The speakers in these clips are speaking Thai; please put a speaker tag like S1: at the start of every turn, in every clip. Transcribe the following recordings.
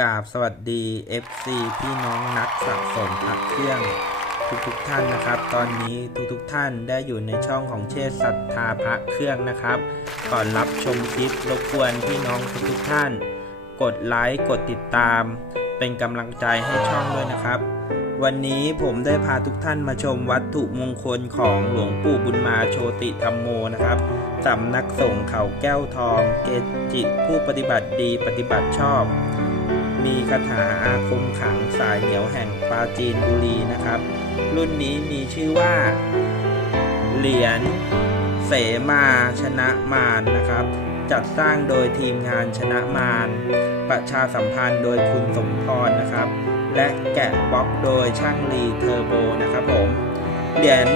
S1: กราบสวัสดี FC พี่น้องนักสะสมพระเครื่อง ทุกทุกๆท่านนะครับ ตอนนี้ทุกทุกๆท่านได้อยู่ในช่องของเชษฐ์ศรัทธาพระเครื่องนะครับ ก่อนรับชมคลิปรบกวนพี่น้องทุกทุกท่าน กดไลค์กดติดตาม เป็นกำลังใจให้ช่องด้วยนะครับ วันนี้ผมได้พาทุกท่านมาชมวัตถุมงคลของหลวงปู่บุญมาโชติธรรมโมนะครับสำนักสงฆ์เขาแก้วทอง เกจิผู้ปฏิบัติดีปฏิบัติชอบ มีคาถาอาคมขังสายเหนียวแห่งปราจีนบุรีนะครับ รุ่นนี้มีชื่อว่า เหรียญเสมาชนะมารนะครับ จัดสร้างโดยทีมงานชนะมารประชาสัมพันธ์โดยคุณสมพรนะครับ และแกะบล็อกโดยช่างลีเทอร์โบนะครับผม เหรียญ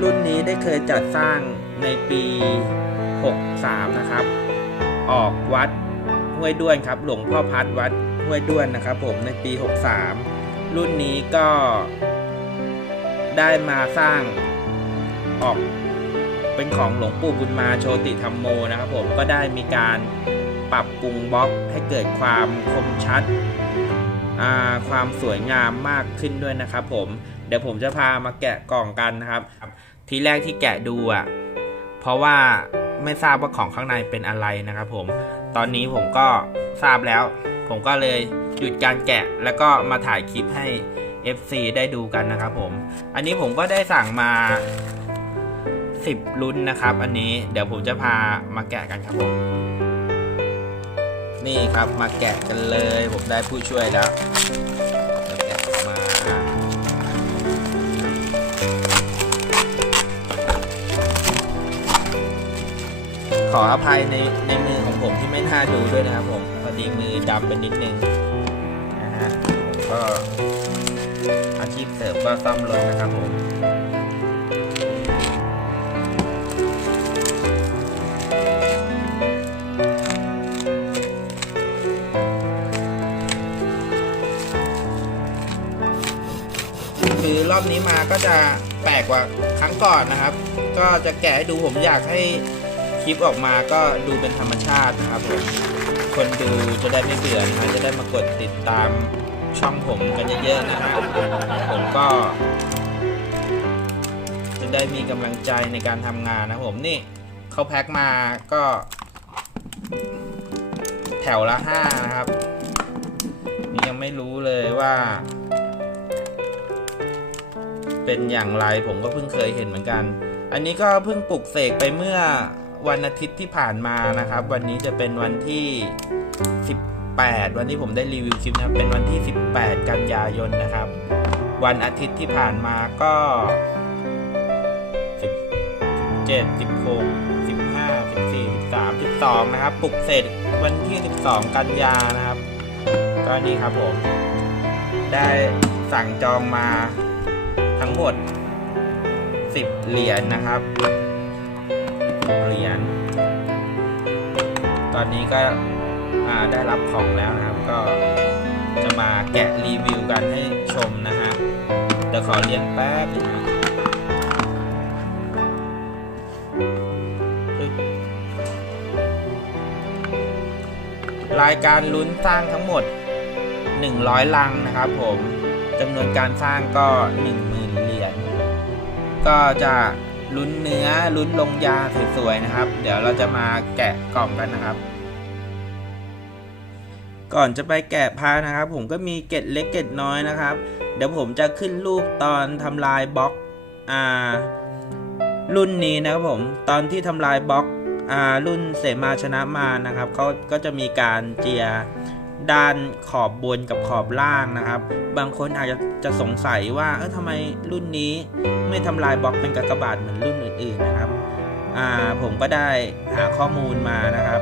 S1: รุ่นนี้ได้เคยจัดสร้างในปี 63 นะครับ ออกวัด ห้วยด้วนครับ หลวงพ่อพัดวัดห้วยด้วนนะครับผมในปี 63 รุ่นนี้ก็ได้มาสร้างออกเป็นของหลวงปู่บุญมาโชติธรรมโมนะครับผมก็ได้มีการปรับปรุงบล็อกให้เกิดความคมชัด ความสวยงามมากขึ้นด้วยนะครับผมเดี๋ยวผมจะพามาแกะกล่องกันนะครับ ทีแรกที่แกะดูอะเพราะว่าไม่ทราบว่าของข้างในเป็นอะไรนะครับผม ตอนนี้ผมก็ทราบแล้ว ผมก็เลยหยุดการแกะแล้วก็มาถ่ายคลิปให้ FC ได้ดูกันนะครับผม อันนี้ผมก็ได้สั่งมา 10ลุ้นนะครับ อันนี้เดี๋ยวผมจะพามาแกะกันครับผม นี่ครับมาแกะกันเลย ผมได้ผู้ช่วยแล้วแกะมาขออภัยในในมือ ผมที่ไม่น่าดูด้วยนะครับผมพอดีมือดำไปนิดนึงนะฮะผมก็อาชีพเสริมก็ซ่อมรถนะครับผมคือรอบนี้มาก็จะแปลกกว่าครั้งก่อนนะครับ ก็จะแกะให้ดูผมอยากให้ คลิปออกมาก็ดูเป็นธรรมชาตินะครับผมคนดูจะได้ไม่เบื่อนะจะได้มากดติดตามช่องผมกันเยอะๆนะครับผมก็ จะได้มีกำลังใจในการทำงานนะผมนี่เขาแพ็คมาก็ แถวละห้านะครับนี่ยังไม่รู้เลยว่า เป็นอย่างไรผมก็เพิ่งเคยเห็นเหมือนกัน อันนี้ก็เพิ่งปลุกเสกไปเมื่อ วันอาทิตย์ที่ผ่านมานะครับ วันนี้จะเป็นวันที่ 18 วันที่ผมได้รีวิวคลิปนะเป็นวันที่ 18 กันยายนนะครับ วันอาทิตย์ที่ผ่านมาก็10 17 16 15 14 13 12 นะครับปลุกเสร็จวันที่ 12 กันยานะครับ ก็นี่ครับผม ได้สั่งจองมาทั้งหมด 10 เหรียญนะครับ เหรียญ ตอนนี้ก็ได้รับของแล้วนะครับ ก็จะมาแกะรีวิวกันให้ชมนะฮะ เดี๋ยวขอเรียงแป๊บนึงนะรายการลุ้นสร้างทั้งหมด 100 ลังนะครับผมจำนวนการสร้างก็ 10,000 เหรียญ ก็จะ ลุ้นเนื้อลุ้นลงยาสวยๆนะครับ เดี๋ยวเราจะมาแกะกล่องกันนะครับ ก่อนจะไปแกะพานะครับ ผมก็มีเกร็ดเล็กเกร็ดน้อยนะครับ เดี๋ยวผมจะขึ้นรูปตอนทำลายบล็อกอ่ารุ่นนี้นะครับผมตอนที่ทำลายบล็อกอ่ารุ่นเสมาชนะมานะครับเขาก็จะมีการเจีย ด้านขอบบนกับขอบล่างนะครับ บางคนอาจจะจะสงสัยว่าเออทำไมรุ่นนี้ไม่ทำลายบล็อกเป็นกากบาทเหมือนรุ่นอื่นๆนะครับอ่าผมก็ได้หาข้อมูลมานะครับ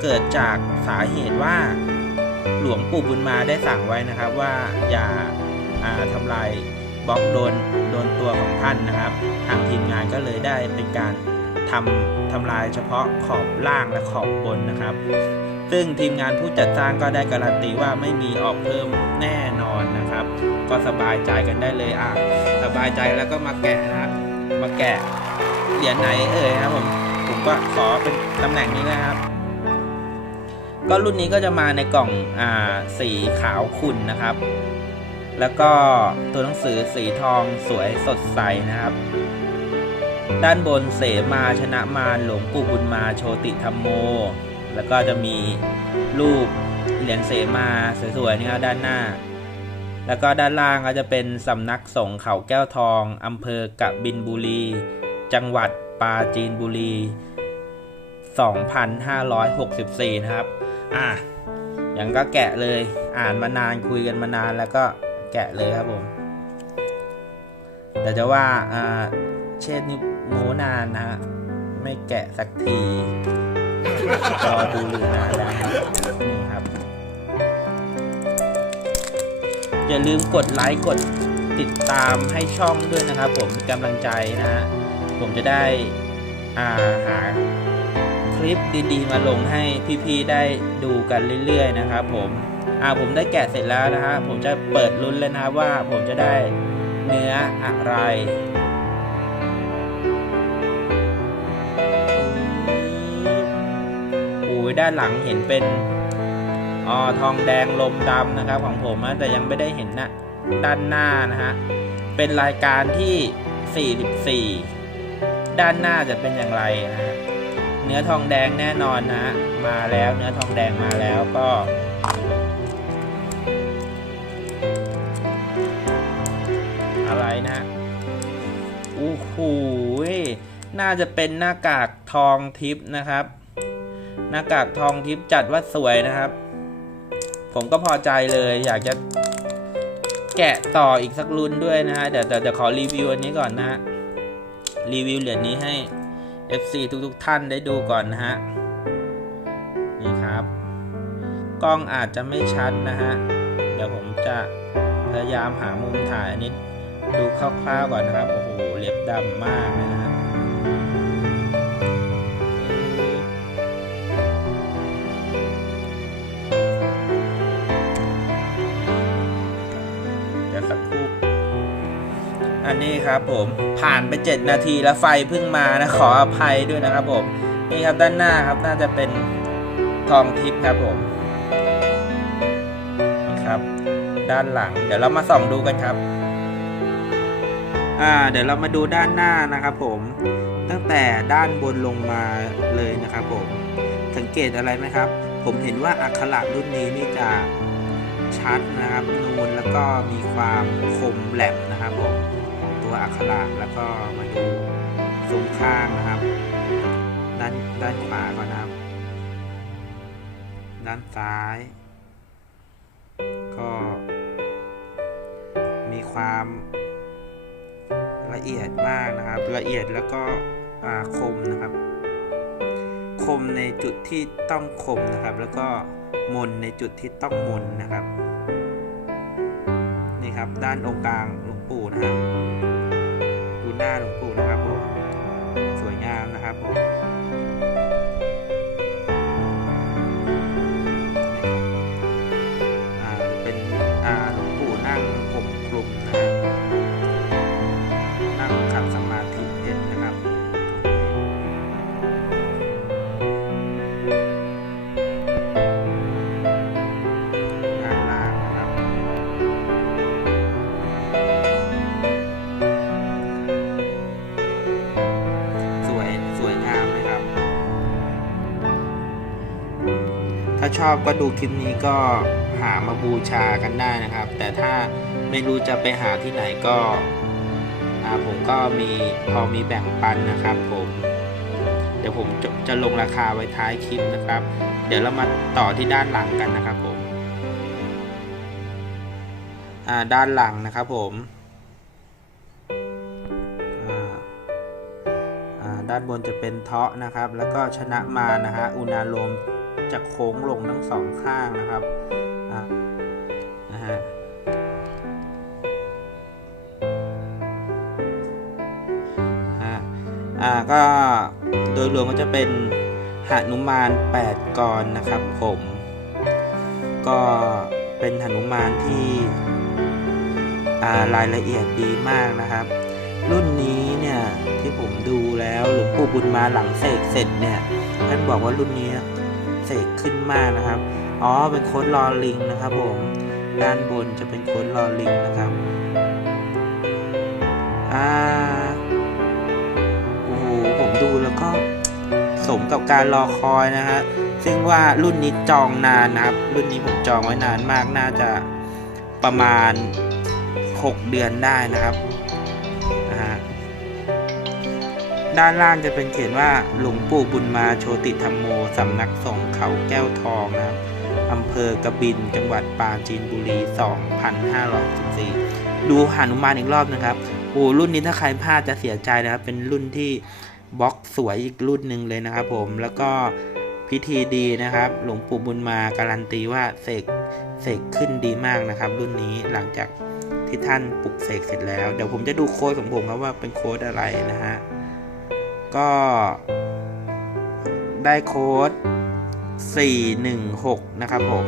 S1: เกิดจากสาเหตุว่าหลวงปู่บุญมาได้สั่งไว้นะครับว่าอย่าอ่าทำลายบล็อกโดนโดนตัวของท่านนะครับ ทางทีมงานก็เลยได้เป็นการทำทำลายเฉพาะขอบล่างและขอบบนนะครับ ซึ่งทีมงานผู้จัดสร้างก็ได้การันตีว่าไม่มีออกเพิ่มแน่นอนนะครับ ก็สบายใจกันได้เลยอะสบายใจแล้วก็มาแกะนะครับมาแกะเหรียญไหนเอ่ยครับผมผมก็ขอเป็นตำแหน่งนี้นะครับ ก็รุ่นนี้ก็จะมาในกล่องอ่าสีขาวขุ่นนะครับ แล้วก็ตัวหนังสือสีทองสวยสดใสนะครับด้านบนเสมาชนะมารหลวงปู่บุญมาโชติธรรมโม แล้วก็จะมีรูปเหรียญเสมาสวยๆนี่ครับด้านหน้า แล้วก็ด้านล่างก็จะเป็นสำนักสงฆ์เขาแก้วทองอำเภอกะบินบุรี จังหวัดปราจีนบุรี 2564 นะครับ อะยังก็แกะเลยอ่านมานานคุยกันมานานแล้วก็แกะเลยครับผมแต่จะว่าอ่าเช่นนี้โมนานนะฮะไม่แกะสักที รอดูอยู่นานแล้วครับนี่ครับ อย่าลืมกดไลค์กดติดตามให้ช่องด้วยนะครับ ผมเป็นกำลังใจนะฮะผมจะได้อ่าหาคลิปดีๆ มาลงให้พี่ๆได้ดูกันเรื่อยๆนะครับ ผมอ่าผมได้แกะเสร็จแล้วนะฮะผมจะเปิดลุ้นเลยนะว่าผมจะได้เนื้ออะไร ด้านหลังเห็นเป็นอ๋อทองแดงลมดำนะครับของผมนะแต่ยังไม่ได้เห็นนะด้านหน้านะฮะเป็นรายการที่ 44 ด้านหน้าจะเป็นอย่างไรนะฮะเนื้อทองแดงแน่นอนนะมาแล้วเนื้อทองแดงมาแล้วก็อะไรนะฮะโอ้โหน่าจะเป็นหน้ากากทองทิพย์นะครับ หน้ากากทองทิพย์จัดว่าสวยนะครับ ผมก็พอใจเลยอยากจะแกะต่ออีกสักรุ่นด้วยนะฮะเดี๋ยวเดี๋ยวขอรีวิวอันนี้ก่อนนะฮะรีวิวเหรียญนี้ให้ FC ทุกๆท่านได้ดูก่อนนะฮะนี่ครับ กล้องอาจจะไม่ชัดนะฮะเดี๋ยวผมจะพยายามหามุมถ่ายอันนี้ดูคร่าวๆก่อนนะครับโอ้โหเล็บดำมากนะฮะ นี้ครับผมผ่านไป 7 นาทีแล้วไฟเพิ่งมานะขออภัยด้วยนะครับผมนี่ครับด้านหน้าครับน่าจะเป็นทองทิพย์ครับผมนี่ครับ ด้านหลัง เดี๋ยวเรามาส่องดูกันครับอ่าเดี๋ยวเรามาดูด้านหน้านะครับผม ตั้งแต่ด้านบนลงมาเลยนะครับผม สังเกตอะไรไหมครับ ผมเห็นว่าอักขระรุ่นนี้นี่จะชัดนะครับนูนแล้วก็มีความคมแหลมนะครับผม ตัวอักขระแล้วก็มาดูซุ้มข้างนะครับ ด้านด้านขวาก่อนนะครับ ด้านซ้าย ก็มีความละเอียดมากนะครับ ละเอียดแล้วก็คมนะครับ คมในจุดที่ต้องคมนะครับ แล้วก็มนในจุดที่ต้องมนนะครับ นี่ครับด้านองค์กลาง ปู่นะฮะดูหน้าหลวงปู่นะครับผม สวยงามนะครับผม ชอบก็ดูคลิปนี้ก็หามาบูชากันได้นะครับ แต่ถ้าไม่รู้จะไปหาที่ไหนก็ผมก็มีพอมีแบ่งปันนะครับผมเดี๋ยวผมจะจะลงราคาไว้ท้ายคลิปนะครับ เดี๋ยวเรามาต่อที่ด้านหลังกันนะครับผมด้านหลังนะครับผมด้านบนจะเป็นเทาะนะครับ แล้วก็ชนะมานะฮะอุณาโลม จะโค้งลงทั้งสองข้างนะครับนะฮะฮะอ่าก็โดยรวมก็จะเป็นหนุมาน 8 กรนะครับผม ก็เป็นหนุมานที่อ่ารายละเอียดดีมากนะครับ รุ่นนี้เนี่ยที่ผมดูแล้วหลวงปู่บุญมาหลังเสกเสร็จเนี่ยท่านบอกว่ารุ่นนี้ ขึ้นมากนะครับ อ๋อ เป็นโค้ดลอลิงนะครับผม ด้านบนจะเป็นโค้ดลอลิงนะครับ อ่า โอ้โห ผมดูแล้วก็สมกับการรอคอยนะฮะ ซึ่งว่ารุ่นนี้จองนานนะครับ รุ่นนี้ผมจองไว้นานมาก น่าจะประมาณ 6 เดือนได้นะครับ ด้านล่างจะเป็นเขียนว่าหลวงปู่บุญมาโชติธรรมโมสำนักสงฆ์เขาแก้วทองนะครับอำเภอกะบินจังหวัดปราจีนบุรี 2514 ดูหานุมานอีกรอบนะครับโอ้รุ่นนี้ถ้าใครพลาดจะเสียใจนะครับ เป็นรุ่นที่บล็อกสวยอีกรุ่นหนึ่งเลยนะครับผมแล้วก็พิธีดีนะครับ หลวงปู่บุญมาการันตีว่าเสกเสกขึ้นดีมากนะครับ รุ่นนี้หลังจากที่ท่านปลุกเสกเสร็จแล้ว เดี๋ยวผมจะดูโค้ดของผมครับว่าเป็นโค้ดอะไรนะฮะ ก็ได้โค้ด 416 นะครับผม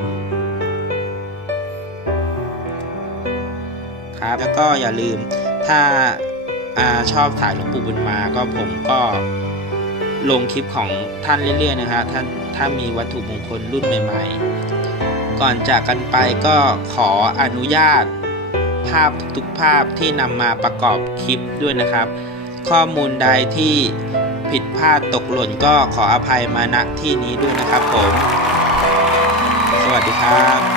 S1: ครับแล้วก็อย่าลืมถ้าอาชอบถ่ายหลวงปู่บุญมาก็ผมก็ลงคลิปของท่านเรื่อยๆนะฮะท่านถ้ามีวัตถุมงคลรุ่นใหม่ๆ ก่อนจากกันไปก็ขออนุญาตภาพทุกๆภาพที่นำมาประกอบคลิปด้วยนะครับ ข้อมูลใดที่ ผิดพลาดตกหล่นก็ขออภัยมาณที่นี้ด้วยนะครับผม สวัสดีครับ